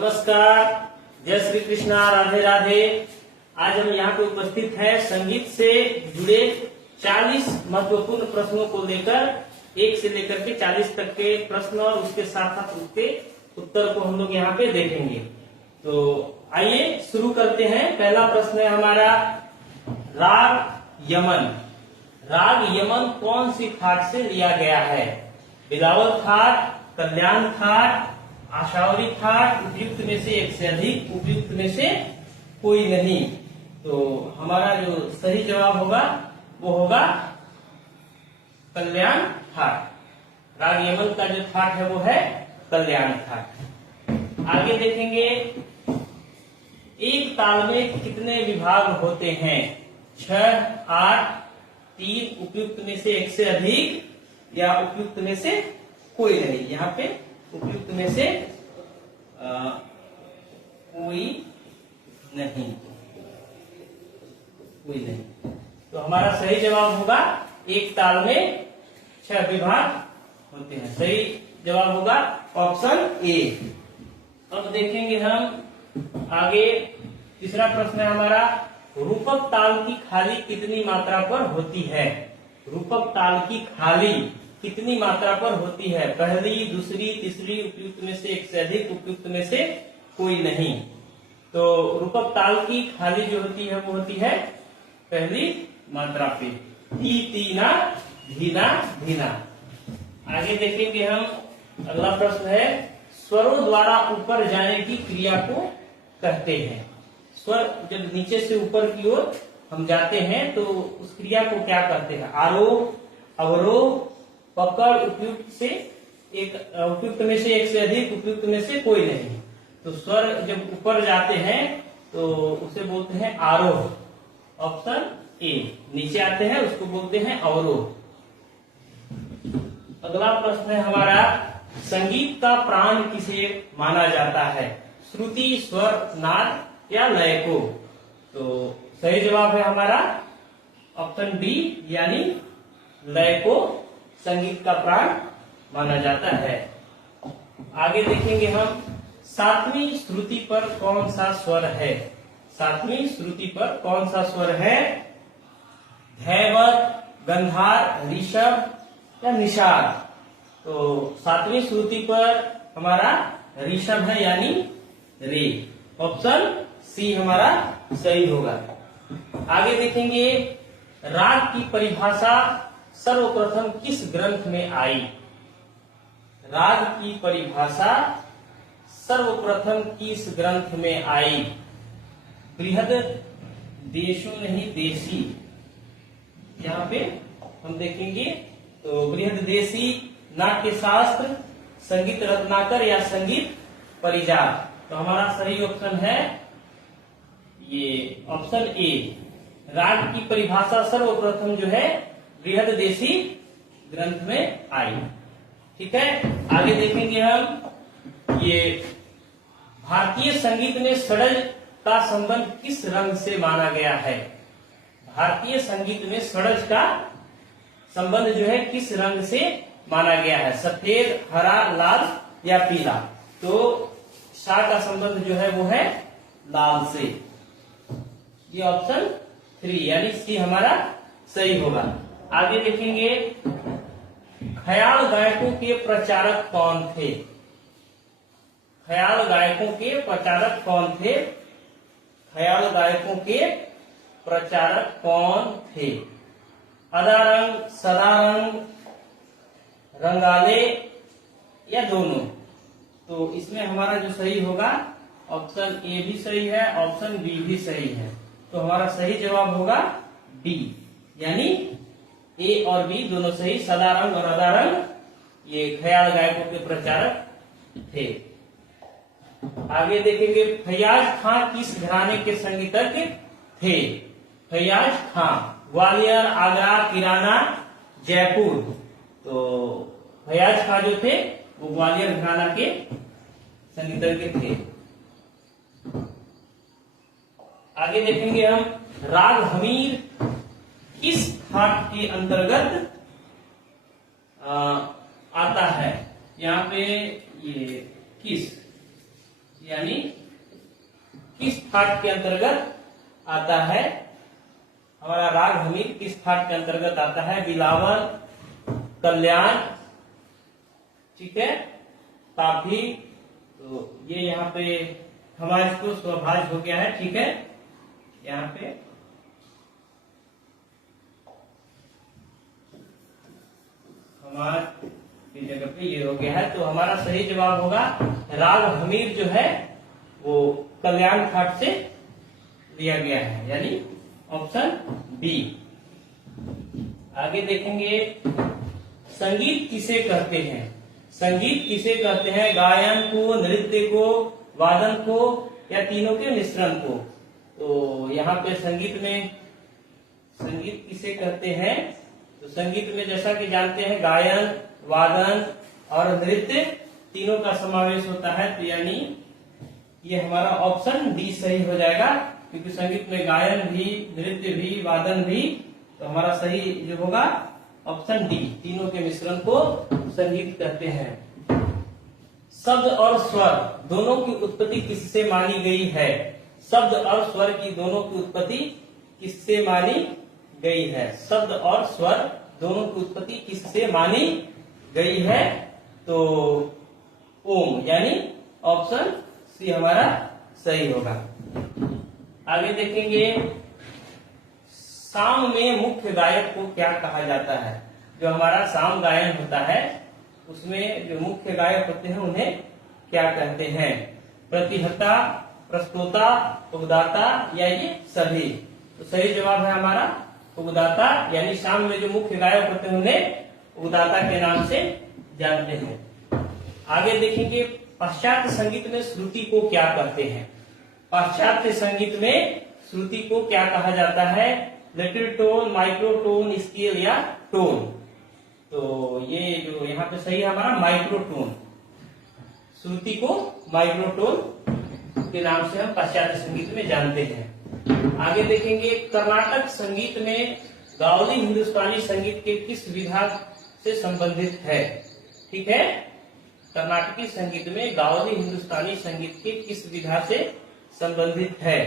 नमस्कार, जय श्री कृष्णा, राधे राधे। आज हम यहाँ पे उपस्थित हैं संगीत से जुड़े 40 महत्वपूर्ण प्रश्नों को लेकर 1 से लेकर के 40 तक के प्रश्न और उसके साथ साथ उसके उत्तर को हम लोग यहाँ पे देखेंगे। तो आइए शुरू करते हैं। पहला प्रश्न है हमारा, राग यमन। राग यमन कौन सी थाट से लिया गया है? बिलावल थाट, कल्याण थाट, आशावरी थाट, उपयुक्त में से एक से अधिक, उपयुक्त में से कोई नहीं। तो हमारा जो सही जवाब होगा वो होगा कल्याण थाट। राग यमन का जो थाट है वो है कल्याण थाट। आगे देखेंगे, एक ताल में कितने विभाग होते हैं? 6, 8, 3, उपयुक्त में से एक से अधिक या उपयुक्त में से कोई नहीं। यहाँ पे उपयुक्त में से कोई नहीं, कोई नहीं। तो हमारा सही जवाब होगा एक ताल में 6 विभाग होते हैं। सही जवाब होगा ऑप्शन ए। अब देखेंगे हम आगे, तीसरा प्रश्न है हमारा, रूपक ताल की खाली कितनी मात्रा पर होती है? रूपक ताल की खाली कितनी मात्रा पर होती है? पहली, दूसरी, तीसरी, उपयुक्त में से एक से अधिक, उपयुक्त में से कोई नहीं। तो रूपक ताल की खाली जो होती है वो होती है पहली मात्रा पे, ती, तीना, धीना, धीना। आगे देखेंगे हम, अगला प्रश्न है, स्वरों द्वारा ऊपर जाने की क्रिया को कहते हैं। स्वर जब नीचे से ऊपर की ओर हम जाते हैं तो उस क्रिया को क्या कहते हैं? आरोह, अवरोह, पकड़, उपयुक्त से एक, उपयुक्त में से एक से अधिक, उपयुक्त में से कोई नहीं। तो स्वर जब ऊपर जाते हैं तो उसे बोलते हैं आरोह, ऑप्शन ए। नीचे आते हैं उसको बोलते हैं अवरोह। अगला प्रश्न है हमारा, संगीत का प्राण किसे माना जाता है? श्रुति, स्वर, नाद या लय को? तो सही जवाब है हमारा ऑप्शन बी, यानी लय को संगीत का प्राण माना जाता है। आगे देखेंगे हम, 7वीं श्रुति पर कौन सा स्वर है? 7वीं श्रुति पर कौन सा स्वर है? धैवत, गंधार, ऋषभ या निषाद? तो 7वीं श्रुति पर हमारा ऋषभ है, यानी रे। ऑप्शन सी हमारा सही होगा। आगे देखेंगे, राग की परिभाषा सर्वप्रथम किस ग्रंथ में आई? राग की परिभाषा सर्वप्रथम किस ग्रंथ में आई? बृहद देशो नहीं देशी, यहाँ पे हम देखेंगे तो बृहद देशी, नाट्य शास्त्र, संगीत रत्नाकर या संगीत परिजात? तो हमारा सही ऑप्शन है ये ऑप्शन ए। राग की परिभाषा सर्वप्रथम जो है बृहद देशी ग्रंथ में आई। ठीक है, आगे देखेंगे हम, ये भारतीय संगीत में षड्ज का संबंध किस रंग से माना गया है? भारतीय संगीत में षड्ज का संबंध जो है किस रंग से माना गया है? सफेद, हरा, लाल या पीला? तो षा का संबंध जो है वो है लाल से। ये ऑप्शन 3 यानी सी हमारा सही होगा। आगे देखेंगे, ख्याल गायकों के प्रचारक कौन थे? ख्याल गायकों के प्रचारक कौन थे? ख्याल गायकों के प्रचारक कौन थे? अदारंग, सदारंग, रंगाले या दोनों? तो इसमें हमारा जो सही होगा ऑप्शन ए भी सही है, ऑप्शन बी भी सही है। तो हमारा सही जवाब होगा डी, यानी ए और बी दोनों सही। सदारंग और अदारंग ये ख्याल गायकों के प्रचारक थे। आगे देखेंगे, फैयाज खां किस घराने के संगीतज्ञ थे? फैयाज खां ग्वालियर, आगरा, किराना, जयपुर? तो फैयाज खां जो थे वो ग्वालियर घराना के संगीतज्ञ थे। आगे देखेंगे हम, राग हमीर किस थाट के अंतर्गत आता है? यहाँ पे ये किस यानी किस थाट के अंतर्गत आता है? हमारा राग हमीर किस थाट के अंतर्गत आता है? बिलावन, कल्याण, ठीक है, काफी। तो ये यहाँ पे हमारा इसको स्वभाज हो गया है, ठीक है। यहाँ पे हमारा की जगह पे ये हो गया है, तो हमारा सही जवाब होगा राग हमीर जो है वो कल्याण थाट से लिया गया है, यानी ऑप्शन बी। आगे देखेंगे, संगीत किसे कहते हैं? संगीत किसे कहते हैं? गायन को, नृत्य को, वादन को या तीनों के मिश्रण को? तो यहाँ पे संगीत में संगीत किसे कहते हैं? तो संगीत में जैसा कि जानते हैं गायन, वादन और नृत्य तीनों का समावेश होता है, तो यानी ये हमारा ऑप्शन डी सही हो जाएगा, क्योंकि संगीत में गायन भी, नृत्य भी, वादन भी, तो हमारा सही जो होगा ऑप्शन डी, तीनों के मिश्रण को संगीत कहते हैं। शब्द और स्वर दोनों की उत्पत्ति किससे मानी गई है? शब्द और स्वर की दोनों की उत्पत्ति किससे मानी गई है? शब्द और स्वर दोनों की उत्पत्ति किससे मानी गई है? तो ओम, यानी ऑप्शन सी हमारा सही होगा। आगे देखेंगे, साम में मुख्य गायक को क्या कहा जाता है? जो हमारा साम गायन होता है उसमें जो मुख्य गायक होते हैं उन्हें क्या कहते हैं? प्रतिहता, प्रस्तोता, उद्गाता या ये सभी? तो सही जवाब है हमारा उद्गाता, यानी साम में जो मुख्य गायक होते हैं उन्हें उद्गाता के नाम से जानते हैं। आगे देखेंगे, पाश्चात्य संगीत में श्रुति को क्या कहते हैं? पाश्चात्य संगीत में श्रुति को क्या कहा जाता है? लिटिल टोन, माइक्रोटोन, स्केल या टोन? तो ये जो यहाँ पे सही है हमारा माइक्रोटोन, श्रुति को माइक्रोटोन के नाम से हम पाश्चात्य संगीत में जानते हैं। आगे देखेंगे, कर्नाटक संगीत में गावली हिंदुस्तानी संगीत के किस विभाग से संबंधित है? ठीक है, कर्नाटकी संगीत में गावली हिंदुस्तानी संगीत के किस विधा से संबंधित है?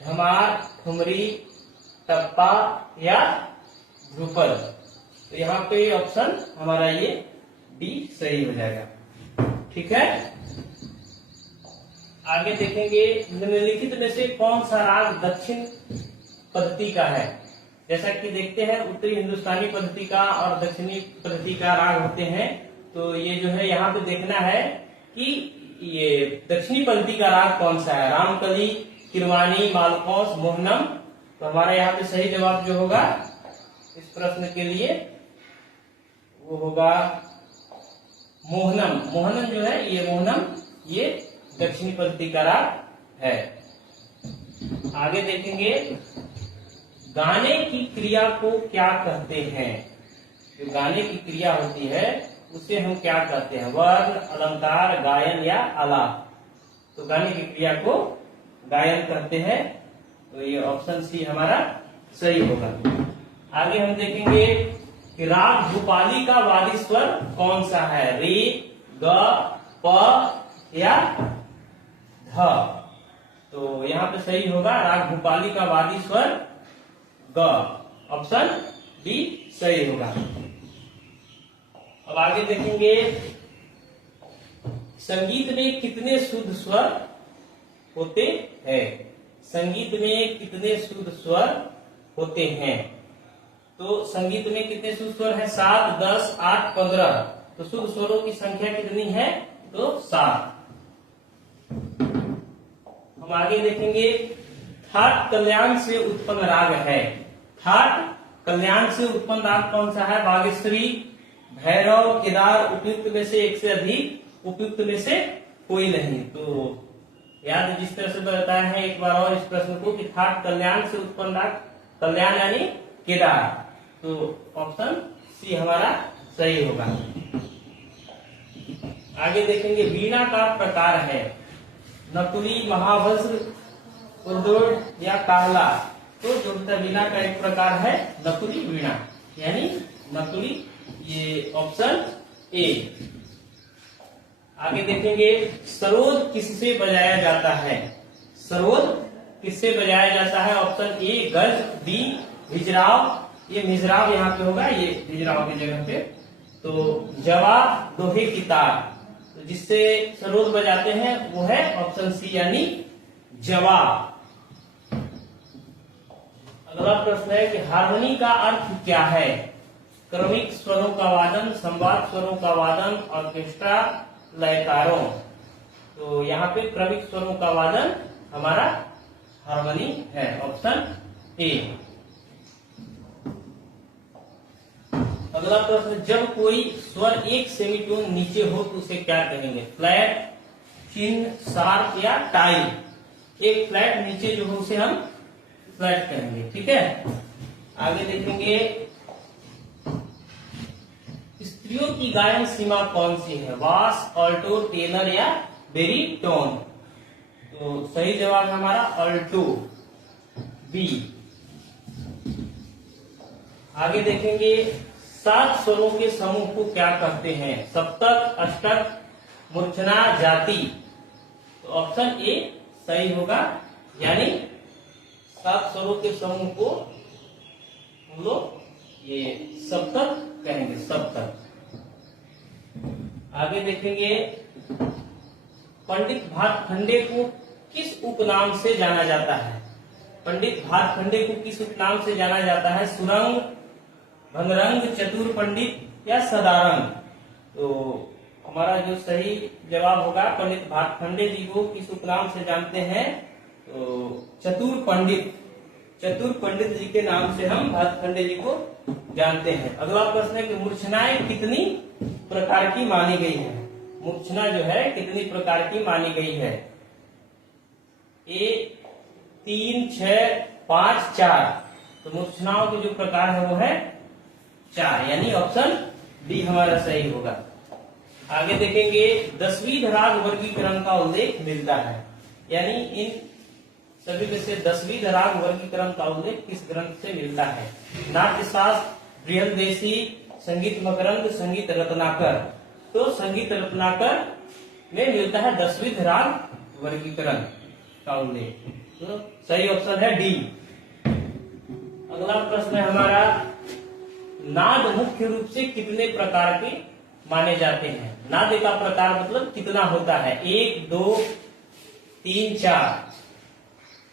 धमार, ठुमरी, टप्पा या ध्रुपद? तो यहाँ पे ऑप्शन हमारा ये डी सही हो जाएगा, ठीक है। आगे देखेंगे, निम्नलिखित में से कौन सा राग दक्षिण पद्धति का है? जैसा कि देखते हैं उत्तरी हिंदुस्तानी पद्धति का और दक्षिणी पद्धति का राग होते हैं, तो ये जो है यहाँ पे देखना है कि ये दक्षिणी पद्धति का राग कौन सा है? रामकली, किरवानी, मालकोस, मोहनम? तो हमारा यहाँ पे सही जवाब जो होगा इस प्रश्न के लिए वो होगा मोहनम। मोहनम जो है ये मोहनम, ये दक्षिणी पद्धति का राग है। आगे देखेंगे, गाने की क्रिया को क्या कहते हैं? जो गाने की क्रिया होती है उसे हम क्या कहते हैं? वर्ण, अलंकार, गायन या आलाप? तो गाने की क्रिया को गायन कहते हैं, तो ये ऑप्शन सी हमारा सही होगा। आगे हम देखेंगे कि राग भूपाली का वादी स्वर कौन सा है? रे, ग, प या ध? तो यहाँ पे सही होगा राग भूपाली का वादी स्वर ग, ऑप्शन बी सही होगा। अब आगे देखेंगे, संगीत में कितने शुद्ध स्वर होते हैं? संगीत में कितने शुद्ध स्वर होते हैं? तो संगीत में कितने शुद्ध स्वर है? 7, 10, 8, 15। तो शुद्ध स्वरों की संख्या कितनी है? तो 7। हम आगे देखेंगे, थाट कल्याण से उत्पन्न राग है। थाट कल्याण से उत्पन्न राग कौन सा है? बागेश्वरी, भैरव, केदार? उपयुक्त में से एक से अधिक, उपयुक्त में से कोई नहीं। तो याद जिस तरह से बताया है एक बार और इस प्रश्न को कि थाट कल्याण से उत्पन्न राग, कल्याण यानी केदार, तो ऑप्शन सी हमारा सही होगा। आगे देखेंगे, वीणा का प्रकार है नकुली, महावज्र, उर्दोड या काहला? तो जो वीणा का एक प्रकार है नकुली वीणा, यानी नकुली, ये ऑप्शन ए। आगे देखेंगे सरोद किससे बजाया जाता है। सरोद किससे बजाया जाता है। ऑप्शन ए गज, बी हिजराव, ये मिजराव यहाँ पे होगा, ये हिजराव की जगह पे। तो जवाब लोहे की तार, तो जिससे सरोद बजाते हैं वो है ऑप्शन सी यानी जवाब। अगला प्रश्न है कि हार्मोनी का अर्थ क्या है। क्रमिक स्वरों का वादन, संवाद स्वरों का वादन, ऑर्केस्ट्रा, लयकारों। तो यहाँ पे क्रमिक स्वरों का वादन हमारा हार्मोनी है, ऑप्शन ए। अगला प्रश्न, जब कोई स्वर एक सेमीटोन नीचे हो तो उसे क्या कहेंगे। फ्लैट, चिन्ह, शार्प या टाई। एक फ्लैट नीचे जो हो उसे हम फ्लैट कहेंगे, ठीक है। आगे देखेंगे स्त्रियों की गायन सीमा कौन सी है। बास, ऑल्टो, टेनर या बेरीटोन। तो सही जवाब हमारा ऑल्टो, बी। आगे देखेंगे 7 स्वरों के समूह को क्या कहते हैं। सप्तक, अष्टक, मूर्छना, जाति। तो ऑप्शन ए सही होगा, यानी 7 स्वरों के समूह को हम लोग ये सप्तक कहेंगे, सप्तक। आगे देखेंगे पंडित भातखंडे को किस उपनाम से जाना जाता है। पंडित भातखंडे को किस उपनाम से जाना जाता है। सुरंग, भंगरंग, चतुर पंडित या सदारंग। तो हमारा जो सही जवाब होगा पंडित भातखंडे जी को किस उपनाम से जानते हैं। तो चतुर पंडित, चतुर पंडित जी के नाम से हम भातखंडे जी को जानते हैं। अगला प्रश्न है कि मूर्छनाएं कितनी प्रकार की मानी गई है। मूर्छना जो है कितनी प्रकार की मानी गई है। ए 3, 6, 5, 4। तो मूर्छनाओं के जो प्रकार है वो है 4, यानी ऑप्शन बी हमारा सही होगा। आगे देखेंगे 10वीं राग वर्गीकरण का उल्लेख मिलता है, यानी इन सभी में से 10वीं राग वर्गीकरण का उल्लेख किस ग्रंथ से मिलता है। नाट्यशास्त्र, बृहदेशी, संगीत मकरंद, संगीत रत्नाकर। तो संगीत रत्नाकर में मिलता है 10वीं राग वर्गीकरण का उल्लेख, तो सही ऑप्शन है डी। अगला प्रश्न है हमारा नाद मुख्य रूप से कितने प्रकार के माने जाते हैं। नाद का प्रकार मतलब कितना होता है। 1, 2, 3, 4।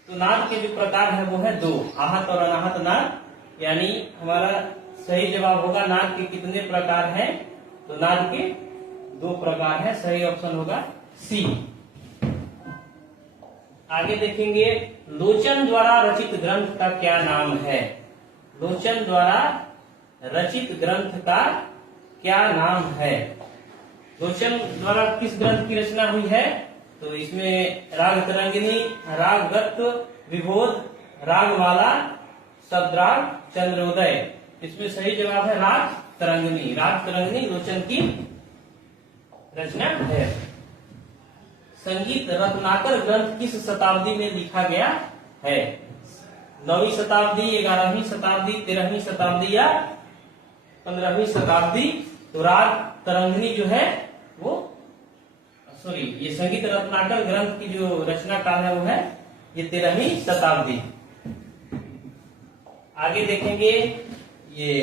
तो नाद के जो प्रकार है वो है 2, आहत और अनाहत नाद, यानी हमारा सही जवाब होगा नाद के कितने प्रकार हैं। तो नाद के 2 प्रकार है, सही ऑप्शन होगा सी। आगे देखेंगे लोचन द्वारा रचित ग्रंथ का क्या नाम है। लोचन द्वारा रचित ग्रंथ का क्या नाम है। लोचन द्वारा किस ग्रंथ की रचना हुई है। तो इसमें राग तरंगिनी, राग गत्त, विभोद, रागमाला, शब्दराग, चंद्रोदय। इसमें सही जवाब है राग तरंगिनी। राग तरंगिनी लोचन की रचना है। संगीत रत्नाकर ग्रंथ किस शताब्दी में लिखा गया है। 9वीं शताब्दी, 11वीं शताब्दी, 13वीं शताब्दी या 15वीं शताब्दी। तो राग तरंगिनी जो है वो ये संगीत रत्नाकर ग्रंथ की जो रचना काल है वो है ये 13वीं शताब्दी। आगे देखेंगे ये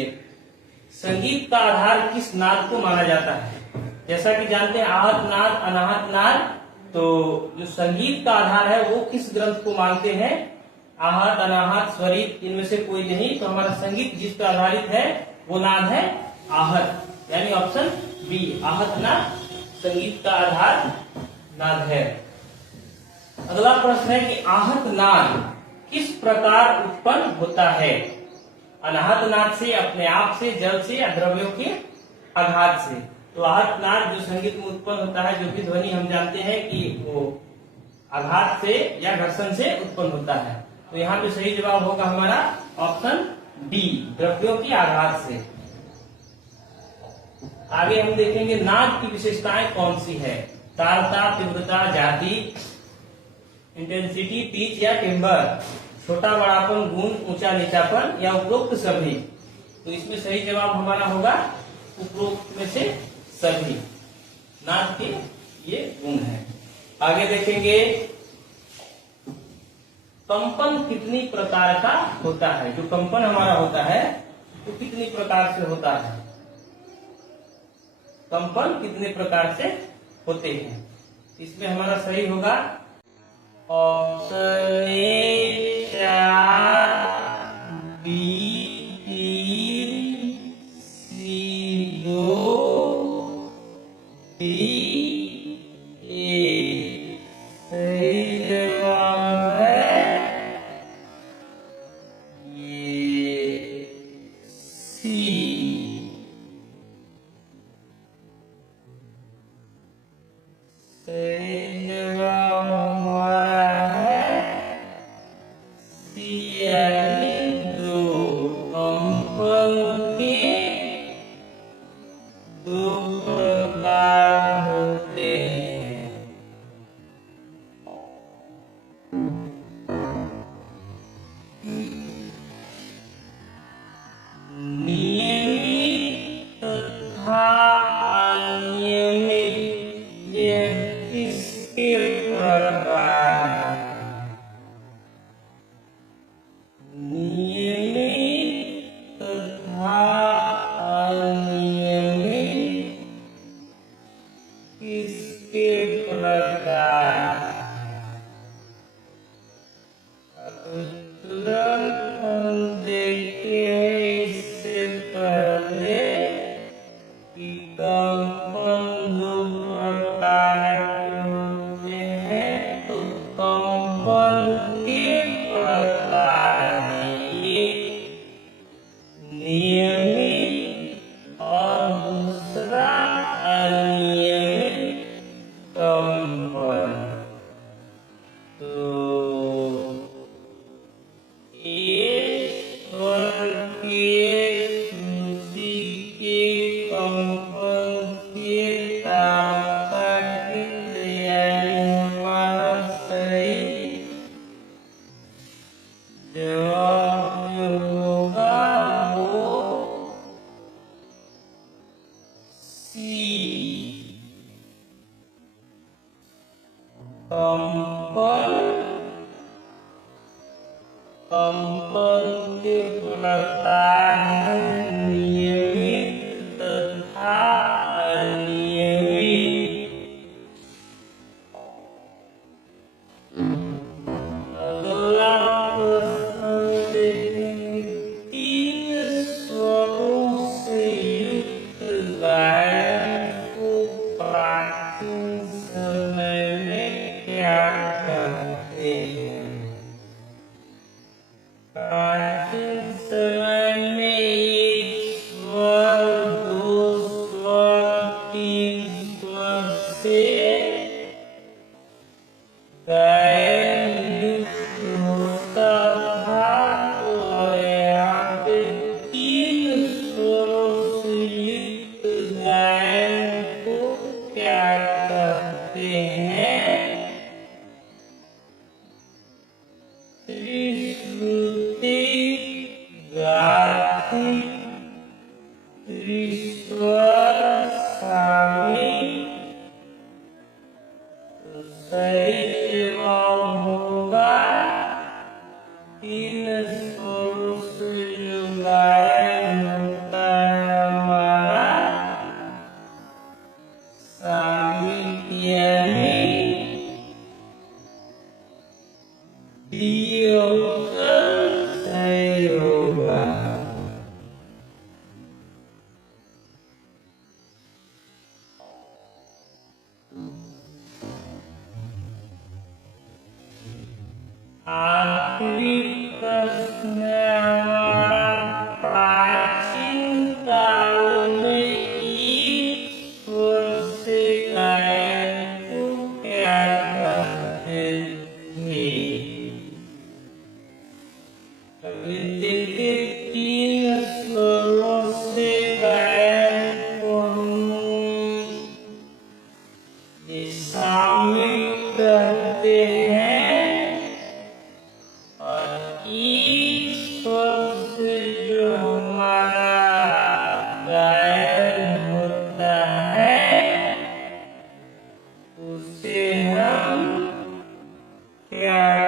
संगीत का आधार किस नाद को माना जाता है। जैसा कि जानते हैं आहत नाद, अनाहत नाद। तो जो संगीत का आधार है वो किस ग्रंथ को मानते हैं। आहत, अनाहत, स्वरित, इनमें से कोई नहीं। तो हमारा संगीत जिस पर आधारित है वो नाद है आहत, यानी ऑप्शन बी आहत नाद संगीत का आधार नाद है। अगला प्रश्न है कि आहत नाद किस प्रकार उत्पन्न होता है। अनाहत नाद से, अपने आप से, जल से या द्रव्यों के आघात से। तो आहत नाद जो संगीत में उत्पन्न होता है, जो भी ध्वनि हम जानते हैं कि वो आघात से या घर्षण से उत्पन्न होता है। तो यहाँ पे सही जवाब होगा हमारा ऑप्शन डी द्रव्यों की आघात से। आगे हम देखेंगे नाद की विशेषताएं कौन सी है। तारता, तीव्रता, जाति, इंटेंसिटी, पिच या टिम्बर, छोटा बड़ापन, गुण, ऊंचा नीचापन या उपरोक्त सभी। तो इसमें सही जवाब हमारा होगा उपरोक्त में से सभी। नाद की ये गुण है। आगे देखेंगे कंपन कितनी प्रकार का होता है। जो कंपन हमारा होता है वो कितनी प्रकार से होता है, कंपन कितने प्रकार से होते हैं। इसमें हमारा सही होगा option A 4, B 3, C 2, D A. सही जवाब है ये सी। सही जवाब हमारा है सी यानी 2। कंपन के 2 प्रकार होते हैं। नियमित तथा अनियमित ये किसके प्रकार हैं? नियमित तथा अनियमित किसके प्रकार? तुरंत हम देखें इससे पहले कि कंपन 2 प्रकार के होते हैं। तो कंपन के प्रकार हैं ये नियमित और दूसरा अनियमित कंपन। तो कंपन के प्रकार हैं नियमित तथा अनियमित। अगला प्रश्न देखेंगे 3 स्वरों से युक्त गायन को प्राचीन समय में क्या कहते हैं? प्राचीन समय में 1 स्वर, 2 स्वर, 3 स्वर से गायन युक्त होता था। तो यहाँ पे 3 स्वरों से युक्त गायन को क्या कहते हैं? त्रिश्रुति, गाथिक, त्रिस्वर, सामिक। तो सही जवाब होगा 3 स्वरों से जो गायन होता है हमारा सामिक यानी डी ऑप्शन सही होगा। आखिरी प्रश्न हमारा प्राचीन काल में 1 स्वर से गायन को क्या कहते थे? अभी देखिए 3 स्वरों से गायन को सामिक कहते हैं और 1 स्वर से जो हमारा गायन होता है या